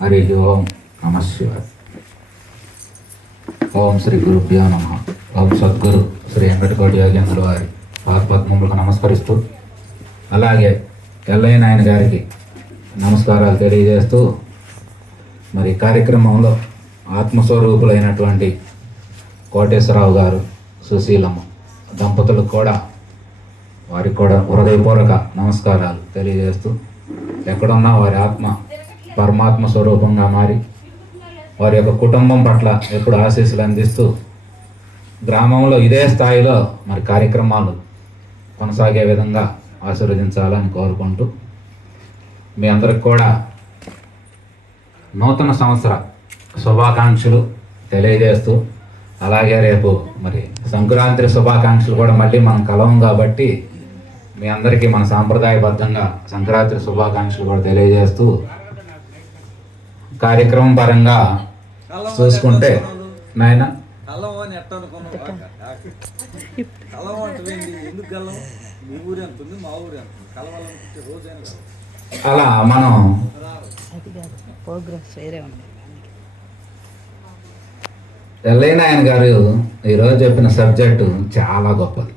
హరి ఓం నమ ఓం శ్రీ గురుభ్యో నమ. ఓం సద్గురు శ్రీ వెంకటకోటి యోగేంద్ర వారి పాదపద్మములకు నమస్కరిస్తూ అలాగే ఎల్లయ్య నాయన గారికి నమస్కారాలు తెలియజేస్తూ మరి కార్యక్రమంలో ఆత్మస్వరూపులైనటువంటి కోటేశ్వరరావు గారు సుశీలమ్మ దంపతులకు కూడా వారికి కూడా హృదయపూర్వక నమస్కారాలు తెలియజేస్తూ ఎక్కడున్నా వారి ఆత్మ పరమాత్మ స్వరూపంగా మారి వారి యొక్క కుటుంబం పట్ల ఎప్పుడు ఆశీస్సులు అందిస్తూ గ్రామంలో ఇదే స్థాయిలో మరి కార్యక్రమాలు కొనసాగే విధంగా ఆశీర్వదించాలని కోరుకుంటూ మీ అందరికి కూడా నూతన సంవత్సర శుభాకాంక్షలు తెలియజేస్తూ అలాగే రేపు మరి సంక్రాంతి శుభాకాంక్షలు కూడా మళ్ళీ మనం కలవం కాబట్టి మీ అందరికీ మన సాంప్రదాయబద్ధంగా సంక్రాంతి శుభాకాంక్షలు కూడా తెలియజేస్తూ కార్యక్రమం పరంగా చూసుకుంటే నాయన? అని. అలా మనం అది కాదు ప్రోగ్రెస్ వేరే ఉంది? ఎల్లయ్య నాయన గారు ఈరోజు చెప్పిన సబ్జెక్టు చాలా గొప్పది.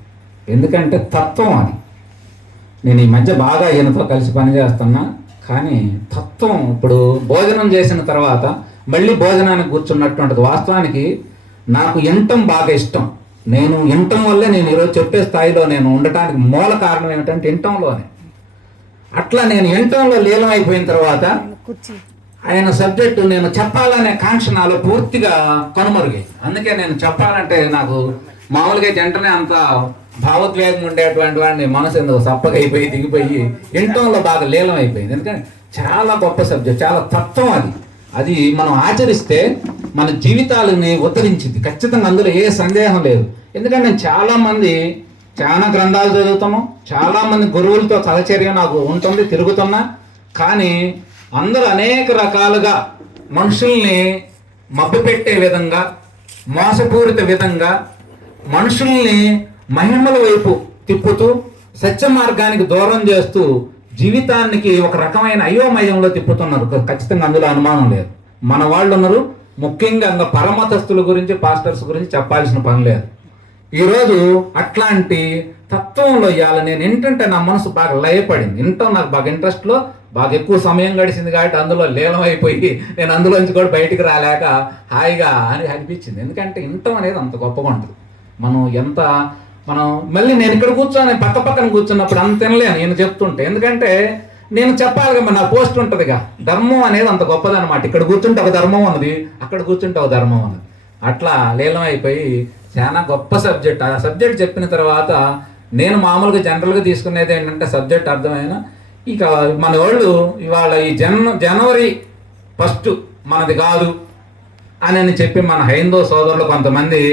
ఎందుకంటే తత్వం అది. నేను ఈ మధ్య బాగా ఈయనతో కలిసి పనిచేస్తున్నా. కానీ తత్వం ఇప్పుడు భోజనం చేసిన తర్వాత మళ్ళీ భోజనానికి కూర్చున్నట్టు ఉంటుంది వాస్తవానికి నాకు ఇంటం బాగా ఇష్టం. నేను ఇంటం వల్లే నేను ఈరోజు చెప్పే స్థాయిలో నేను ఉండటానికి మూల కారణం ఏమిటంటే ఇంటంలోనే. అట్లా నేను ఇంటంలో లీలం అయిపోయిన తర్వాత ఆయన సబ్జెక్టు నేను చెప్పాలనే కాంక్ష నాలో పూర్తిగా కనుమరుగైంది అందుకే నేను చెప్పాలంటే నాకు మామూలుగా అయితే వెంటనే అంత భావోద్వేగం ఉండేటువంటి వాడిని మనసు ఎందుకు సప్పగైపోయి అయిపోయి దిగిపోయి వినటంలో బాగా లీలం అయిపోయింది ఎందుకంటే చాలా గొప్ప సబ్జెక్ట్ చాలా తత్వం అది. అది మనం ఆచరిస్తే మన జీవితాలని ఉద్ధరించింది. ఖచ్చితంగా అందులో ఏ సందేహం లేదు. ఎందుకంటే నేను చాలా చాలా గ్రంథాలు చదువుతాము చాలామంది గురువులతో సహచర్యం నాకు ఉంటుంది తిరుగుతున్నా. కానీ అందరూ అనేక రకాలుగా మనుషుల్ని మభ్యపెట్టే విధంగా మోసపూరిత విధంగా మనుషుల్ని మహిమల వైపు తిప్పుతూ సత్య మార్గానికి దూరం చేస్తూ జీవితానికి ఒక రకమైన అయోమయంలో తిప్పుతున్నారు. ఖచ్చితంగా అందులో అనుమానం లేదు. మన వాళ్ళు ఉన్నారు. ముఖ్యంగా ఇంకా పరమతస్తుల గురించి పాస్టర్స్ గురించి చెప్పాల్సిన పని లేదు. ఈరోజు అట్లాంటి తత్వంలో ఇవ్వాలి నేను ఏంటంటే నా మనసు బాగా లయపడింది. వింటాం నాకు బాగా ఇంట్రెస్ట్లో బాగా ఎక్కువ సమయం గడిచింది కాబట్టి అందులో లీనమైపోయి అయిపోయి నేను అందులోంచి కూడా బయటికి రాలేక హాయిగా అని అనిపించింది. ఎందుకంటే ఇంటం అనేది అంత గొప్పగా ఉంటుంది మనం ఎంత మనం మళ్ళీ నేను ఇక్కడ కూర్చొని పక్క పక్కన కూర్చున్నప్పుడు అంత తినలేను నేను చెప్తుంటే. ఎందుకంటే నేను చెప్పాలి కదా నా పోస్ట్ ఉంటుందిగా. ధర్మం అనేది అంత గొప్పదనమాట ఇక్కడ కూర్చుంటే ఒక ధర్మం ఉన్నది అక్కడ కూర్చుంటే ఒక ధర్మం ఉన్నది. అట్లా లీలం అయిపోయి చాలా గొప్ప సబ్జెక్ట్. ఆ సబ్జెక్ట్ చెప్పిన తర్వాత నేను మామూలుగా జనరల్గా తీసుకునేది ఏంటంటే సబ్జెక్ట్ అర్థమైన. ఇక మన వాళ్ళు ఇవాళ ఈ జన్ జనవరి ఫస్ట్ మనది కాదు అని అని చెప్పి మన హైందవ సోదరులు కొంతమంది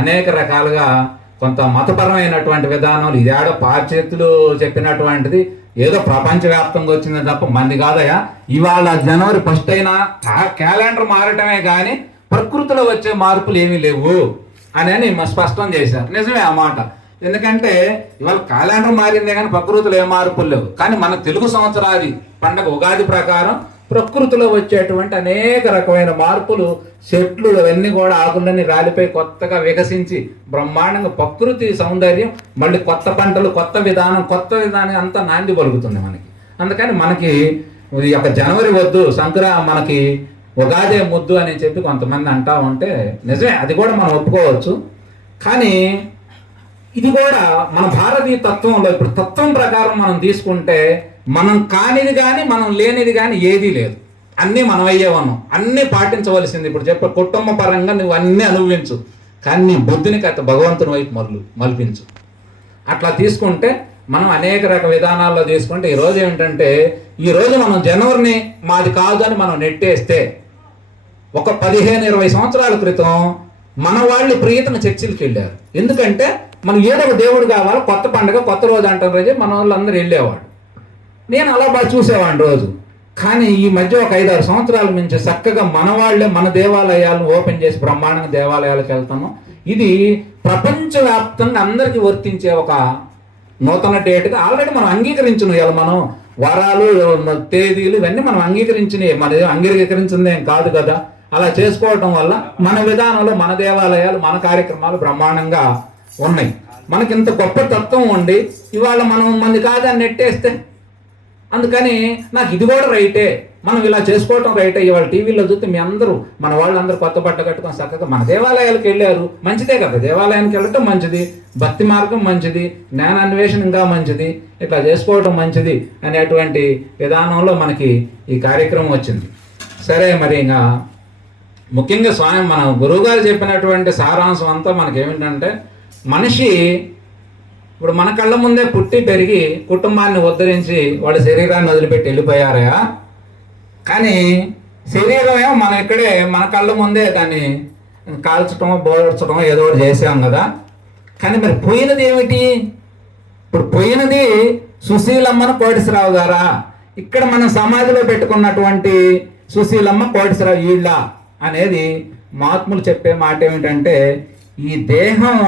అనేక రకాలుగా కొంత మతపరమైనటువంటి విధానం ఇదేడో పాశ్చాత్యులు చెప్పినటువంటిది ఏదో ప్రపంచవ్యాప్తంగా వచ్చింది తప్ప మంది కాదయా ఇవాళ జనవరి ఫస్ట్ అయినా క్యాలెండర్ మారటమే కానీ ప్రకృతిలో వచ్చే మార్పులు ఏమీ లేవు అని అని స్పష్టం చేశారు. నిజమే ఆ మాట. ఎందుకంటే ఇవాళ క్యాలెండర్ మారిందే కానీ ప్రకృతిలో ఏ మార్పులు లేవు. కానీ మన తెలుగు సంవత్సరాది పండగ ఉగాది ప్రకారం ప్రకృతిలో వచ్చేటువంటి అనేక రకమైన మార్పులు చెట్లు అవన్నీ కూడా ఆకులన్నీ రాలిపోయి కొత్తగా వికసించి బ్రహ్మాండంగా ప్రకృతి సౌందర్యం మళ్ళీ కొత్త పంటలు కొత్త విధానం కొత్త విధానం అంతా నాంది పలుకుతుంది మనకి. అందుకని మనకి ఈ యొక్క జనవరి వద్దు సంక్రా మనకి ఉగాదే ముద్దు అని చెప్పి కొంతమంది అంటా ఉంటే నిజమే అది కూడా మనం ఒప్పుకోవచ్చు. కానీ ఇది కూడా మన భారతీయ తత్వంలో ఇప్పుడు తత్వం ప్రకారం మనం తీసుకుంటే మనం కానిది కానీ మనం లేనిది కానీ ఏదీ లేదు. అన్నీ మనం అయ్యేవన్నాం అన్నీ పాటించవలసింది ఇప్పుడు చెప్పే కుటుంబ పరంగా నువ్వు అన్నీ అనుభవించు. కానీ నీ బుద్ధిని కథ భగవంతుని వైపు మరలు మలిపించు. అట్లా తీసుకుంటే మనం అనేక రక విధానాల్లో తీసుకుంటే ఈ రోజు ఏంటంటే ఈ రోజు మనం జనవరిని మాది కాదు అని మనం నెట్టేస్తే ఒక పదిహేను ఇరవై సంవత్సరాల క్రితం మన వాళ్ళు ప్రియతమ చర్చిలకు వెళ్ళారు. ఎందుకంటే మనం ఏదో ఒక దేవుడు కావాలి కొత్త పండుగ కొత్త రోజు అంటారు రోజు మన వాళ్ళందరూ వెళ్ళేవాడు నేను అలా బాగా చూసేవాడిని రోజు. కానీ ఈ మధ్య ఒక ఐదారు సంవత్సరాల నుంచి చక్కగా మన వాళ్ళే మన దేవాలయాలను ఓపెన్ చేసి బ్రహ్మాండంగా దేవాలయాలకు వెళ్తాను ఇది ప్రపంచవ్యాప్తంగా అందరికీ వర్తించే ఒక నూతన డేట్గా ఆల్రెడీ మనం అంగీకరించను ఇలా మనం వరాలు తేదీలు ఇవన్నీ మనం అంగీకరించినవి. మన అంగీకరించిందేం కాదు కదా. అలా చేసుకోవటం వల్ల మన విధానంలో మన దేవాలయాలు మన కార్యక్రమాలు బ్రహ్మాండంగా ఉన్నాయి. మనకి ఇంత గొప్ప తత్వం ఉండి ఇవాళ మనం మంది కాదని నెట్టేస్తే అందుకని నాకు ఇది కూడా రైటే. మనం ఇలా చేసుకోవటం రైటే. ఇవాళ టీవీలో చూస్తే మీ అందరూ మన వాళ్ళందరూ కొత్త బట్ట కట్టుకొని చక్కగా మన దేవాలయాలకు వెళ్ళారు. మంచిదే కదా. దేవాలయానికి వెళ్ళటం మంచిది. భక్తి మార్గం మంచిది. జ్ఞానాన్వేషణ ఇంకా మంచిది. ఇట్లా చేసుకోవటం మంచిది అనేటువంటి విధానంలో మనకి ఈ కార్యక్రమం వచ్చింది. సరే మరి ఇంకా ముఖ్యంగా స్వామి మన గురువుగారు చెప్పినటువంటి సారాంశం అంతా మనకి ఏమిటంటే మనిషి ఇప్పుడు మన కళ్ళ ముందే పుట్టి పెరిగి కుటుంబాన్ని ఉద్ధరించి వాళ్ళ శరీరాన్ని వదిలిపెట్టి వెళ్ళిపోయారయా కానీ శరీరం ఏమో మనం ఇక్కడే మన కళ్ళ ముందే దాన్ని కాల్చడం బోడ్చడం ఏదో ఒకటి చేసాం కదా. కానీ మరి పోయినది ఏమిటి? ఇప్పుడు పోయినది సుశీలమ్మను కోటేశ్వరరావు గారా? ఇక్కడ మనం సమాధిలో పెట్టుకున్నటువంటి సుశీలమ్మ కోటేశ్వరరావు ఈళ్ళ అనేది మహాత్ములు చెప్పే మాట ఏమిటంటే ఈ దేహం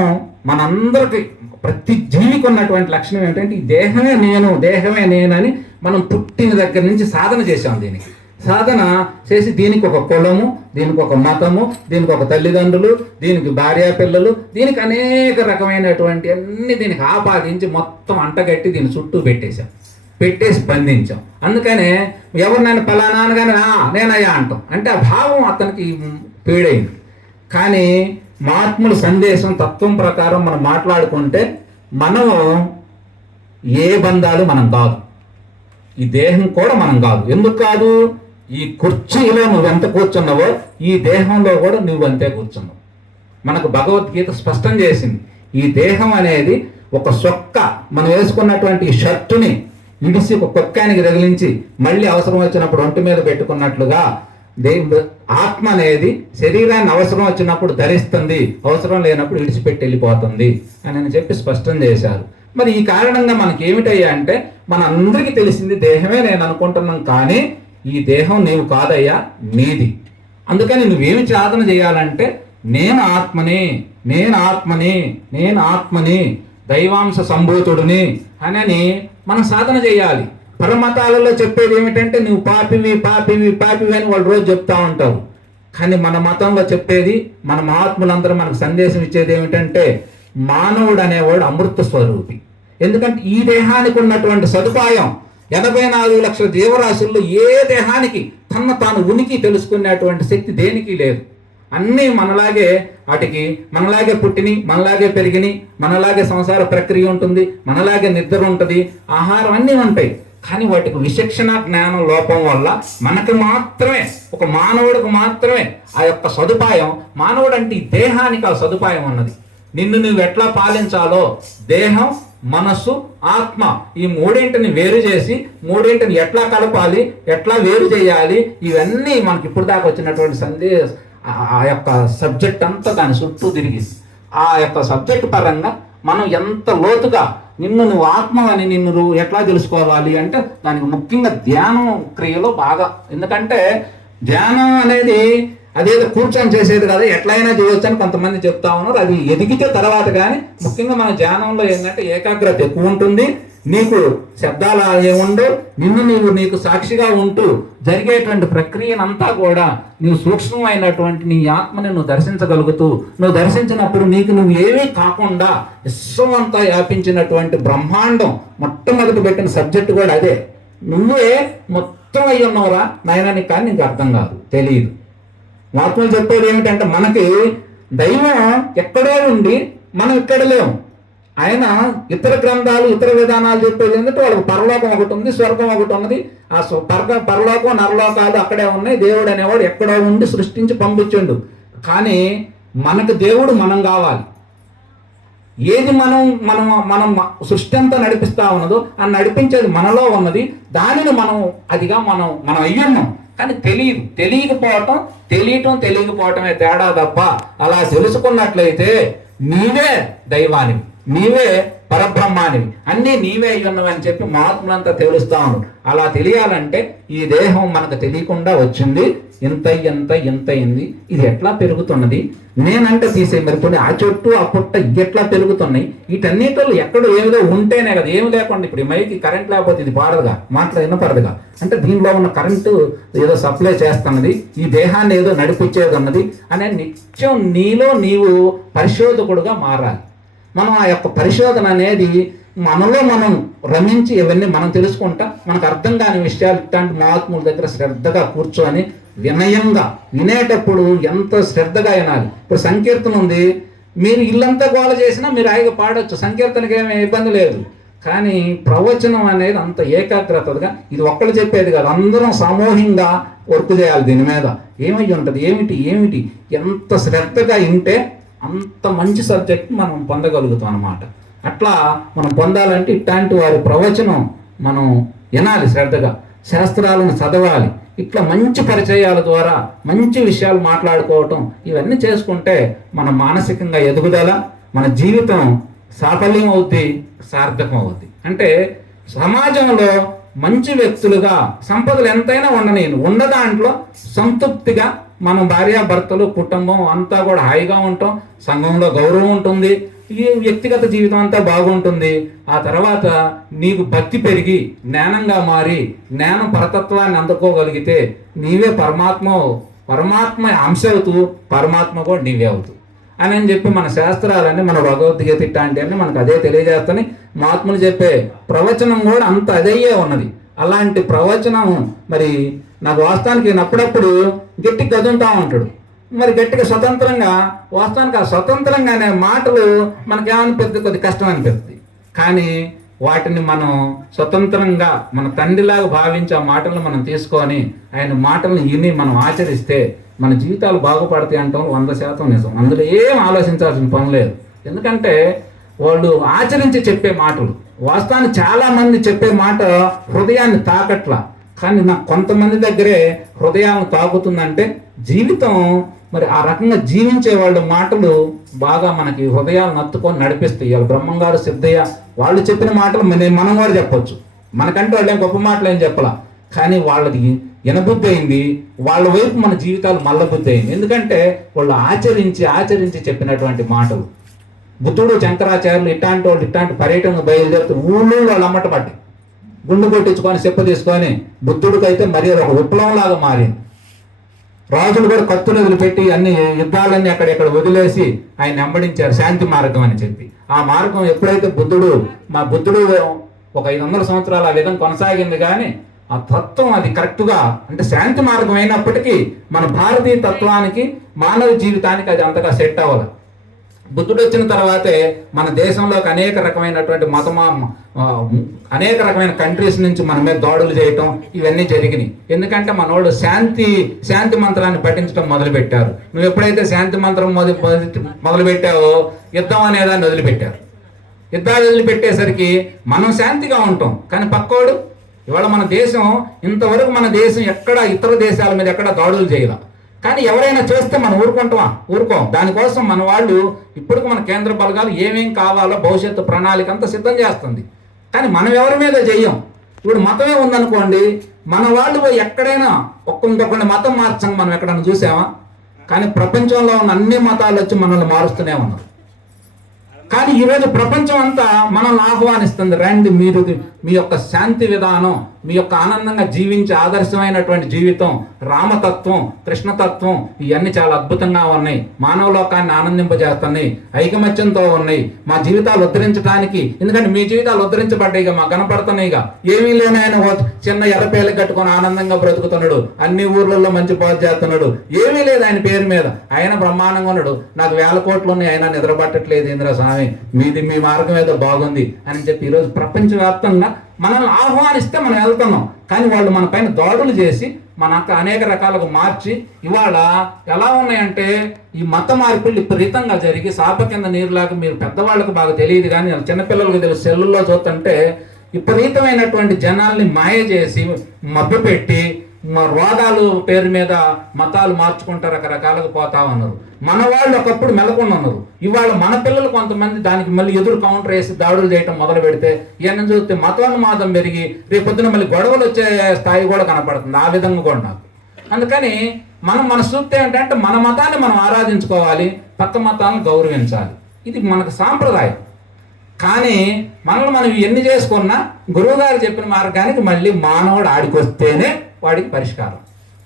మనందరికి ప్రతి జీవికి ఉన్నటువంటి లక్షణం ఏంటంటే ఈ దేహమే నేను దేహమే నేనని మనం పుట్టిన దగ్గర నుంచి సాధన చేశాం దీనికి. సాధన చేసి దీనికి ఒక కులము దీనికి ఒక మతము దీనికి ఒక తల్లిదండ్రులు దీనికి భార్యా పిల్లలు దీనికి అనేక రకమైనటువంటి అన్ని దీనికి ఆపాదించి మొత్తం అంటగట్టి దీని చుట్టూ పెట్టేశాం. పెట్టేసి బంధించాం. అందుకనే ఎవరు నన్ను పలానా అనగానే నేనయ్యా అంటాం. అంటే ఆ భావం అతనికి పీడైంది. కానీ మహాత్ముల సందేశం తత్వం ప్రకారం మనం మాట్లాడుకుంటే మనం ఏ బంధాలు మనం కాదు. ఈ దేహం కూడా మనం కాదు. ఎందుకు కాదు? ఈ కుర్చీలో నువ్వు ఎంత కూర్చున్నావో ఈ దేహంలో కూడా నువ్వు అంతే కూర్చున్నావు. మనకు భగవద్గీత స్పష్టం చేసింది. ఈ దేహం అనేది ఒక సొక్క. మనం వేసుకున్నటువంటి ఈ షర్టుని ఇడిసి ఒక కుక్కానికి తగిలించి మళ్ళీ అవసరం వచ్చినప్పుడు ఒంటి మీద పెట్టుకున్నట్లుగా దేవుడు ఆత్మ అనేది శరీరాన్ని అవసరం వచ్చినప్పుడు ధరిస్తుంది అవసరం లేనప్పుడు విడిచిపెట్టి వెళ్ళిపోతుంది అని అని చెప్పి స్పష్టం చేశారు. మరి ఈ కారణంగా మనకి ఏమిటయ్యా అంటే మన అందరికీ తెలిసింది దేహమే నేను అనుకుంటున్నాం కానీ ఈ దేహం నీవు కాదయ్యా నీది. అందుకని నువ్వేమి సాధన చేయాలంటే నేను ఆత్మని నేను ఆత్మని నేను ఆత్మని దైవాంశ సంభూతుడిని అని మనం సాధన చేయాలి. పరమతాలలో చెప్పేది ఏమిటంటే నువ్వు పాపివి పాపివి పాపివి అని వాళ్ళు రోజు చెప్తా ఉంటావు కానీ మన మతంలో చెప్పేది మన మహాత్ములందరూ మనకు సందేశం ఇచ్చేది ఏమిటంటే మానవుడు అనేవాడు అమృత స్వరూపి. ఎందుకంటే ఈ దేహానికి ఉన్నటువంటి సదుపాయం ఎనభై నాలుగు లక్షల జీవరాశుల్లో ఏ దేహానికి తన తాను ఉనికి తెలుసుకునేటువంటి శక్తి దేనికి లేదు. అన్నీ మనలాగే వాటికి మనలాగే పుట్టిని మనలాగే పెరిగిని మనలాగే సంసార ప్రక్రియ ఉంటుంది మనలాగే నిద్ర ఉంటుంది ఆహారం అన్నీ ఉంటాయి. కానీ వాటికి విచక్షణ జ్ఞానం లోపం వల్ల మనకు మాత్రమే ఒక మానవుడికి మాత్రమే ఆ యొక్క సదుపాయం మానవుడు అంటే ఈ దేహానికి ఆ సదుపాయం ఉన్నది. నిన్ను నువ్వు ఎట్లా పాలించాలో దేహం మనస్సు ఆత్మ ఈ మూడింటిని వేరు చేసి మూడింటిని ఎట్లా కలపాలి ఎట్లా వేరు చేయాలి ఇవన్నీ మనకి ఇప్పుడు దాకా వచ్చినటువంటి సందేశ ఆ- ఆ యొక్క సబ్జెక్ట్ అంతా దాని చుట్టూ తిరిగింది. ఆ యొక్క సబ్జెక్ట్ పరంగా మనం ఎంత లోతుగా నిన్ను నువ్వు ఆత్మ అని నిన్ను నువ్వు ఎట్లా తెలుసుకోవాలి అంటే దానికి ముఖ్యంగా ధ్యానం క్రియలో బాగా. ఎందుకంటే ధ్యానం అనేది అదేదో కూర్చొని చేసేది కదా ఎట్లయినా చేయొచ్చు అని కొంతమంది చెప్తా ఉన్నారు. అది ఎదిగితే తర్వాత కానీ ముఖ్యంగా మన ధ్యానంలో ఏంటంటే ఏకాగ్రత ఎక్కువ ఉంటుంది. నీకు శబ్దాలు ఏముండవు? నిన్ను నీవు నీకు సాక్షిగా ఉంటూ జరిగేటువంటి ప్రక్రియనంతా కూడా నీవు సూక్ష్మమైనటువంటి నీ ఆత్మని నువ్వు దర్శించగలుగుతూ నువ్వు దర్శించినప్పుడు నీకు నువ్వు ఏమీ కాకుండా విశ్వమంతా వ్యాపించినటువంటి బ్రహ్మాండం మొట్టమొదటి పెట్టిన సబ్జెక్ట్ కూడా అదే. నువ్వే మొత్తం అయ్యి ఉన్నవరా? నాయనానికి కానీ నీకు అర్థం కాదు. తెలియదు మహాత్ములు చెప్పేది ఏమిటంటే మనకి దైవం ఎక్కడో ఉండి మనం ఇక్కడ లేము. ఆయన ఇతర గ్రంథాలు ఇతర విధానాలు చెప్పేది ఏంటంటే వాళ్ళకి పరలోకం ఒకటి ఉంది స్వర్గం ఒకటి ఉన్నది. ఆ స్వ- పరలోకం నరలోకాలు అక్కడే ఉన్నాయి. దేవుడు అనేవాడు ఎక్కడో ఉండి సృష్టించి పంపించండు. కానీ మనకు దేవుడు మనం కావాలి. ఏది మనం మనం మనం సృష్టి అంతా నడిపిస్తా ఉన్నదో ఆ నడిపించేది మనలో ఉన్నది. దానిని మనం అదిగా మనం మనం అయ్యున్నాం. కానీ తెలియదు. తెలియకపోవటం తెలియటం తెలియకపోవటమే తేడా తప్ప అలా తెలుసుకున్నట్లయితే నీవే దైవానివి. నీవే పరబ్రహ్మానివి. అన్నీ నీవే అయి ఉన్నవని చెప్పి మహాత్ములంతా తెలుస్తా అలా తెలియాలంటే ఈ దేహం మనకు తెలియకుండా వచ్చింది. ఇంత ఇంత ఇంత అయింది. ఇది ఎట్లా పెరుగుతున్నది? నేనంటే తీసే మెరుపుని ఆ చెట్టు ఆ పుట్ట ఎట్లా పెరుగుతున్నాయి? వీటన్నిటిలో ఎక్కడ ఏదో ఉంటేనే కదా. ఏమి లేకుండా ఇప్పుడు ఈ మైకి కరెంట్ లేకపోతే ఇది పాడదుగా? మాటలు వినపడదుగా అంటే దీనిలో ఉన్న కరెంటు ఏదో సప్లై చేస్తున్నది. ఈ దేహాన్ని ఏదో నడిపించేది ఉన్నది. అనే నిత్యం నీలో నీవు పరిశోధకుడుగా మారాలి. మనం ఆ యొక్క పరిశోధన అనేది మనలో మనం రమించి ఇవన్నీ మనం తెలుసుకుంటా మనకు అర్థం కాని విషయాలు ఇట్లాంటి మహాత్ముల దగ్గర శ్రద్ధగా కూర్చొని వినయంగా వినేటప్పుడు ఎంత శ్రద్ధగా వినాలి. ఇప్పుడు సంకీర్తన ఉంది మీరు ఇల్లంతా గోల చేసినా మీరు హాయిగా పాడొచ్చు సంకీర్తనకి ఏమీ ఇబ్బంది లేదు. కానీ ప్రవచనం అనేది అంత ఏకాగ్రతగా ఇది ఒక్కళ్ళు చెప్పేది కాదు అందరం సామూహికంగా వర్క్ చేయాలి దీని మీద. ఏమై ఉంటుంది? ఏమిటి? ఏమిటి? ఎంత శ్రద్ధగా వింటే అంత మంచి సబ్జెక్ట్ మనం పొందగలుగుతాం అన్నమాట. అట్లా మనం పొందాలంటే ఇట్లాంటి వారి ప్రవచనం మనం వినాలి శ్రద్ధగా. శాస్త్రాలను చదవాలి. ఇట్లా మంచి పరిచయాల ద్వారా మంచి విషయాలు మాట్లాడుకోవటం ఇవన్నీ చేసుకుంటే మన మానసికంగా ఎదుగుదల మన జీవితం సాఫల్యం అవుద్ది సార్థకం అవుద్ది. అంటే సమాజంలో మంచి వ్యక్తులుగా సంపదలు ఎంతైనా ఉండనేను ఉన్న దాంట్లో సంతృప్తిగా మనం భార్యాభర్తలు కుటుంబం అంతా కూడా హాయిగా ఉంటాం సంఘంలో గౌరవం ఉంటుంది ఈ వ్యక్తిగత జీవితం అంతా బాగుంటుంది. ఆ తర్వాత నీకు భక్తి పెరిగి జ్ఞానంగా మారి జ్ఞానం పరతత్వాన్ని అందుకోగలిగితే నీవే పరమాత్మ పరమాత్మ అంశ అవుతూ పరమాత్మ కూడా నీవే అవుతూ. అని అని చెప్పి మన శాస్త్రాలన్నీ మన భగవద్గీత ఇట్లాంటివన్నీ మనకు అదే తెలియజేస్తాయి మహాత్ములు చెప్పే ప్రవచనం కూడా అంత అదయ్యే ఉన్నది. అలాంటి ప్రవచనం మరి నాకు వాస్తవానికి అప్పుడప్పుడు గట్టి కదులుతూ ఉంటాడు. మరి గట్టిగా స్వతంత్రంగా వాస్తవానికి ఆ స్వతంత్రంగా అనే మాటలు మనకేమనిపిస్తుంది కొద్ది కష్టం అనిపిస్తుంది. కానీ వాటిని మనం స్వతంత్రంగా మన తండ్రిలాగా భావించే ఆ మాటలను మనం తీసుకొని ఆయన మాటలను విని మనం ఆచరిస్తే మన జీవితాలు బాగుపడతాయి అంటాం వంద శాతం నిజం. అందులో ఏం ఆలోచించాల్సిన పని లేదు. ఎందుకంటే వాళ్ళు ఆచరించి చెప్పే మాటలు వాస్తవానికి చాలామంది చెప్పే మాట హృదయాన్ని తాకట్ల. కానీ నా కొంతమంది దగ్గరే హృదయాలను తాకుతుందంటే జీవితం మరి ఆ రకంగా జీవించే వాళ్ళ మాటలు బాగా మనకి హృదయాలను నత్తుకొని నడిపిస్తాయి. ఇవాళ బ్రహ్మంగారు సిద్ధయ్య వాళ్ళు చెప్పిన మాటలు మనం కూడా చెప్పొచ్చు. మనకంటే వాళ్ళు గొప్ప మాటలు ఏం చెప్పలా. కానీ వాళ్ళది వినబుద్ధి అయింది. వాళ్ళ వైపు మన జీవితాలు మల్లబుద్ధి అయింది. ఎందుకంటే వాళ్ళు ఆచరించి ఆచరించి చెప్పినటువంటి మాటలు. బుద్ధుడు శంకరాచార్యులు ఇట్లాంటి వాళ్ళు ఇట్లాంటి పర్యటన బయలుదేరుతూ ఊళ్ళో వాళ్ళు అమ్మట పడ్డాయి గుండు కొట్టించుకొని చెప్పు తీసుకొని బుద్ధుడికైతే మరి ఒక విప్లవంలాగా మారింది. రాజులు కూడా కత్తులు వదిలిపెట్టి అన్ని యుద్ధాలన్నీ అక్కడెక్కడ వదిలేసి ఆయన వెంబడించారు శాంతి మార్గం అని చెప్పి. ఆ మార్గం ఎప్పుడైతే బుద్ధుడు మా బుద్ధుడు ఒక ఐదు వందల సంవత్సరాలు ఆ విధం కొనసాగింది కానీ ఆ తత్వం అది కరెక్ట్గా అంటే శాంతి మార్గం అయినప్పటికీ మన భారతీయ తత్వానికి మానవ జీవితానికి అది అంతగా సెట్ అవ్వదు. బుద్ధుడు వచ్చిన తర్వాతే మన దేశంలోకి అనేక రకమైనటువంటి మతమా అనేక రకమైన కంట్రీస్ నుంచి మన మీద దాడులు చేయటం ఇవన్నీ జరిగినాయి. ఎందుకంటే మన వాళ్ళు శాంతి శాంతి మంత్రాన్ని పఠించడం మొదలుపెట్టారు. నువ్వు ఎప్పుడైతే శాంతి మంత్రం మొదలు మొదలుపెట్టావో యుద్ధం అనేదాన్ని వదిలిపెట్టారు. యుద్ధాలు వదిలిపెట్టేసరికి మనం శాంతిగా ఉంటాం. కానీ పక్కోడు ఇవాళ మన దేశం ఇంతవరకు మన దేశం ఎక్కడ ఇతర దేశాల మీద ఎక్కడ దాడులు చేయాల. కానీ ఎవరైనా చేస్తే మనం ఊరుకుంటామా? ఊరుకోం. దానికోసం మన వాళ్ళు ఇప్పటికి మన కేంద్ర బలగాలు ఏమేం కావాలో భవిష్యత్తు ప్రణాళిక అంతా సిద్ధం చేస్తుంది. కానీ మనం ఎవరి మీద చెయ్యం ఇప్పుడు మతమే ఉందనుకోండి మన వాళ్ళు ఎక్కడైనా ఒక్కొక్కరిని మతం మార్చం మనం ఎక్కడైనా చూసామా? కానీ ప్రపంచంలో ఉన్న అన్ని మతాలు వచ్చి మనల్ని మారుస్తూనే ఉన్నారు. కానీ ఈరోజు ప్రపంచం అంతా మనల్ని ఆహ్వానిస్తుంది రండి మీరు మీ యొక్క శాంతి విధానం మీ యొక్క ఆనందంగా జీవించే ఆదర్శమైనటువంటి జీవితం రామతత్వం కృష్ణతత్వం ఇవన్నీ చాలా అద్భుతంగా ఉన్నాయి. మానవ లోకాన్ని ఆనందింపజేస్తున్నాయి. ఐకమత్యంతో ఉన్నాయి. మా జీవితాలు ఉద్ధరించడానికి ఎందుకంటే మీ జీవితాలు ఉద్ధరించబడ్డాయిగా మా కనపడుతున్నాయిగా ఏమీ లేనాయన చిన్న ఎర్రపేలు కట్టుకొని ఆనందంగా బ్రతుకుతున్నాడు. అన్ని ఊర్లలో మంచి పాలు చేస్తున్నాడు. ఏమీ లేదు ఆయన పేరు మీద. ఆయన బ్రహ్మాండంగా ఉన్నాడు. నాకు వేల కోట్లు ఉన్నాయి ఆయన నిద్రపట్టట్లేదు ఇంద్ర స్వామి మీది మీ మార్గం ఏదో బాగుంది అని చెప్పి ఈరోజు ప్రపంచవ్యాప్తంగా మనల్ని ఆహ్వానిస్తే మనం వెళ్తున్నాం. కానీ వాళ్ళు మన పైన దాడులు చేసి మన అక్క అనేక రకాలుగా మార్చి ఇవాళ ఎలా ఉన్నాయంటే ఈ మత మార్పులు విపరీతంగా జరిగి సాప కింద నీరులాగా మీరు పెద్దవాళ్ళకు బాగా తెలియదు కానీ చిన్నపిల్లలకు తెలుసు సెల్లుల్లో చూస్తుంటే విపరీతమైనటువంటి జనాల్ని మాయ చేసి మభ్యపెట్టి మ- పేరు మీద మతాలు మార్చుకుంటూ రకరకాలుగా పోతా ఉన్నారు. మన వాళ్ళు ఒకప్పుడు మెలకుండా ఉన్నారు. ఇవాళ మన పిల్లలు కొంతమంది దానికి మళ్ళీ ఎదురు కౌంటర్ వేసి దాడులు చేయటం మొదలు పెడితే ఇవన్నీ చూస్తే మతోన్మాదం పెరిగి రేపొద్దున మళ్ళీ గొడవలు వచ్చే స్థాయి కూడా కనపడుతుంది. ఆ విధంగా కూడా నాకు. అందుకని మనం మన సూక్తి ఏంటంటే మన మతాన్ని మనం ఆరాధించుకోవాలి పక్క మతాలను గౌరవించాలి. ఇది మనకు సాంప్రదాయం. కానీ మనల్ని మనం ఎన్ని చేసుకున్నా గురువుగారు చెప్పిన మార్గానికి మళ్ళీ మానవుడు ఆడికొస్తేనే వాడికి పరిష్కారం.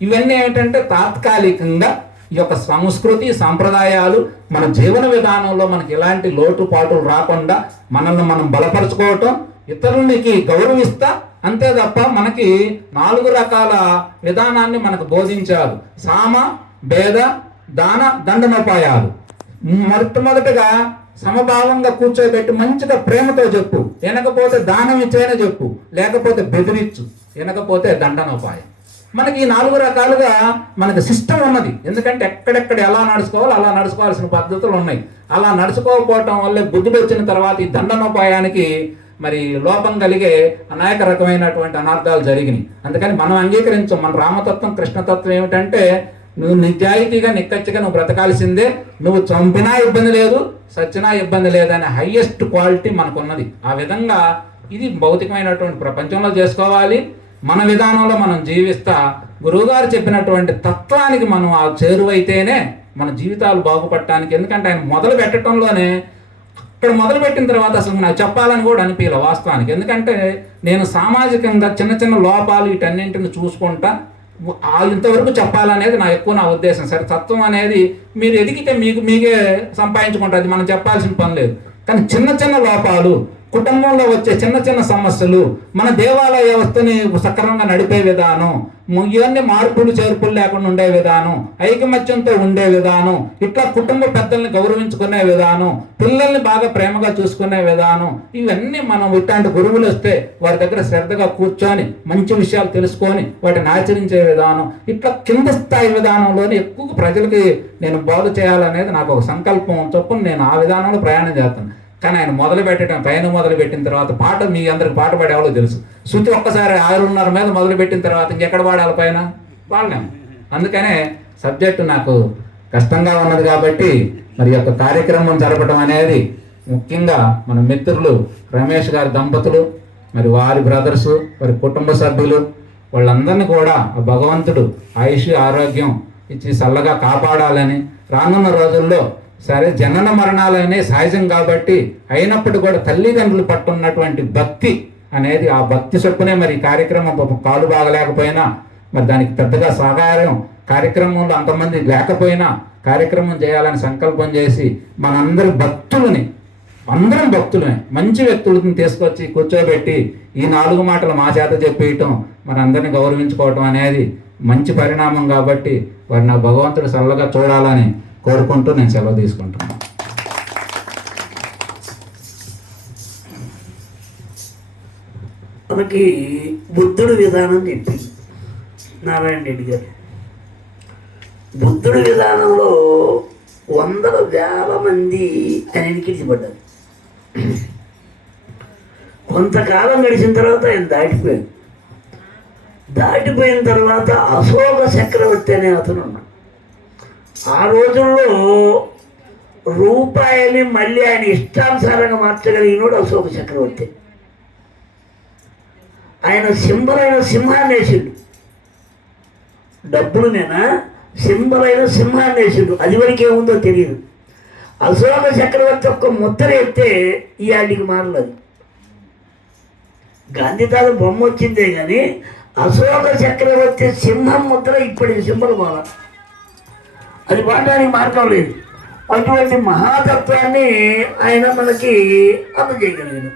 ఇవన్నీ ఏంటంటే తాత్కాలికంగా ఈ యొక్క సంస్కృతి సాంప్రదాయాలు మన జీవన విధానంలో మనకి ఎలాంటి లోటుపాటులు రాకుండా మనల్ని మనం బలపరుచుకోవటం ఇతరులకి గౌరవిస్తా అంతే తప్ప మనకి నాలుగు రకాల విధానాన్ని మనకు బోధించారు. సామ భేద దాన దండనోపాయాలు. మొట్టమొదటగా సమభావంగా కూర్చోబెట్టి మంచిగా ప్రేమతో చెప్పు. వినకపోతే దానం ఇచ్చైనా చెప్పు. లేకపోతే బెదిరించు. వినకపోతే దండనోపాయం. మనకి ఈ నాలుగు రకాలుగా మనకి సిస్టమ్ ఉన్నది. ఎందుకంటే ఎక్కడెక్కడ ఎలా నడుచుకోవాలి అలా నడుచుకోవాల్సిన పద్ధతులు ఉన్నాయి. అలా నడుచుకోకపోవటం వల్లే బుద్ధుడు వచ్చిన తర్వాత ఈ దండనోపాయానికి మరి లోపం కలిగే అనేక రకమైనటువంటి అనార్థాలు జరిగినాయి. అందుకని మనం అంగీకరించం. మన రామతత్వం కృష్ణతత్వం ఏమిటంటే నువ్వు నిజాయితీగా నిక్కచ్చిగా నువ్వు బ్రతకాల్సిందే. నువ్వు చంపినా ఇబ్బంది లేదు సచ్చినా ఇబ్బంది లేదనే హయ్యెస్ట్ క్వాలిటీ మనకున్నది. ఆ విధంగా ఇది భౌతికమైనటువంటి ప్రపంచంలో చేసుకోవాలి. మన విధానంలో మనం జీవిస్తా. గురువుగారు చెప్పినటువంటి తత్వానికి మనం ఆ చేరువైతేనే మన జీవితాలు బాగుపడటానికి. ఎందుకంటే ఆయన మొదలు పెట్టడంలోనే ఇక్కడ మొదలు పెట్టిన తర్వాత అసలు నాకు చెప్పాలని కూడా అనిపించలే వాస్తవానికి. ఎందుకంటే నేను సామాజికంగా చిన్న చిన్న లోపాలు వీటన్నింటిని చూసుకుంటా ఇంతవరకు చెప్పాలనేది నా ఎక్కువ నా ఉద్దేశం. సరే తత్వం అనేది మీరు ఎదిగితే మీకు మీకే సంపాదించుకుంటారు. అది మనం చెప్పాల్సిన పని లేదు. కానీ చిన్న చిన్న లోపాలు కుటుంబంలో వచ్చే చిన్న చిన్న సమస్యలు మన దేవాలయ వ్యవస్థని సక్రమంగా నడిపే విధానం ఇవన్నీ మార్పులు చేర్పులు లేకుండా ఉండే విధానం ఐకమత్యంతో ఉండే విధానం ఇట్లా కుటుంబ పెద్దల్ని గౌరవించుకునే విధానం పిల్లల్ని బాగా ప్రేమగా చూసుకునే విధానం ఇవన్నీ మనం ఇట్లాంటి గురువులు వస్తే వారి దగ్గర శ్రద్ధగా కూర్చొని మంచి విషయాలు తెలుసుకొని వాటిని ఆచరించే విధానం ఇట్లా కింద స్థాయి విధానంలోనే ఎక్కువ ప్రజలకి నేను బాగు చేయాలనేది నాకు ఒక సంకల్పం. చొప్పున నేను ఆ విధానంలో ప్రయాణం చేస్తాను. కానీ ఆయన మొదలు పెట్టడం పైన మొదలు పెట్టిన తర్వాత పాట మీ అందరికి పాట పాడేవాళ్ళో తెలుసు. శృతి ఒక్కసారి ఆరున్నర మీద మొదలు పెట్టిన తర్వాత ఇంకెక్కడ పాడాలి పైన? పాడలేము అందుకనే సబ్జెక్టు నాకు కష్టంగా ఉన్నది కాబట్టి మరి యొక్క కార్యక్రమం జరపడం అనేది ముఖ్యంగా మన మిత్రులు రమేష్ గారి దంపతులు మరి వారి బ్రదర్స్ వారి కుటుంబ సభ్యులు వాళ్ళందరినీ కూడా భగవంతుడు ఆయుష్ ఆరోగ్యం ఇచ్చి చల్లగా కాపాడాలని రానున్న రోజుల్లో సరే జనన మరణాలు అనే సహజం కాబట్టి అయినప్పుడు కూడా తల్లిదండ్రులు పట్టున్నటువంటి భక్తి అనేది ఆ భక్తి చొప్పునే మరి కార్యక్రమం పాపం కాలు బాగలేకపోయినా మరి దానికి పెద్దగా సహకారం కార్యక్రమంలో అంతమంది లేకపోయినా కార్యక్రమం చేయాలని సంకల్పం చేసి మనందరి భక్తులని అందరం భక్తులమే మంచి వ్యక్తులను తీసుకొచ్చి కూర్చోబెట్టి ఈ నాలుగు మాటలు మా చేత చెప్పేయటం మనందరిని గౌరవించుకోవటం అనేది మంచి పరిణామం కాబట్టి వారిని నా భగవంతుడు చల్లగా చూడాలని కోరుకుంటూ నేను సెలవు తీసుకుంటున్నాను మనకి బుద్ధుడు విధానం చెప్పింది. నారాయణ రెడ్డి గారు. బుద్ధుడి విధానంలో వందల వేల మంది ఆయన ఎనికిడిచిపడ్డారు కొంతకాలం గడిచిన తర్వాత ఆయన దాటిపోయాడు. దాటిపోయిన తర్వాత అశోక చక్రవర్తి అనే అతను ఉన్నాడు ఆ రోజుల్లో రూపాయని మళ్ళీ ఆయన ఇష్టానుసారంగా మార్చగలిగినోడు అశోక చక్రవర్తి. ఆయన సింబలైన సింహాన్ని వేసిండు. డబ్బులునేనా సింబలైన సింహాన్ని వేసిండు. అది వరకు ఏముందో తెలియదు. అశోక చక్రవర్తి ఒక్క ముద్ర ఎత్తే ఈ ఆడికి మారలేదు. గాంధీ తాత బొమ్మ వచ్చిందే కానీ అశోక చక్రవర్తి సింహం ముద్ర ఇప్పటికి సింబల్ బాగా అది వాడడానికి మార్గం లేదు. అటువంటి మహాతత్వాన్ని ఆయన మనకి అందజేయగలిగాడు.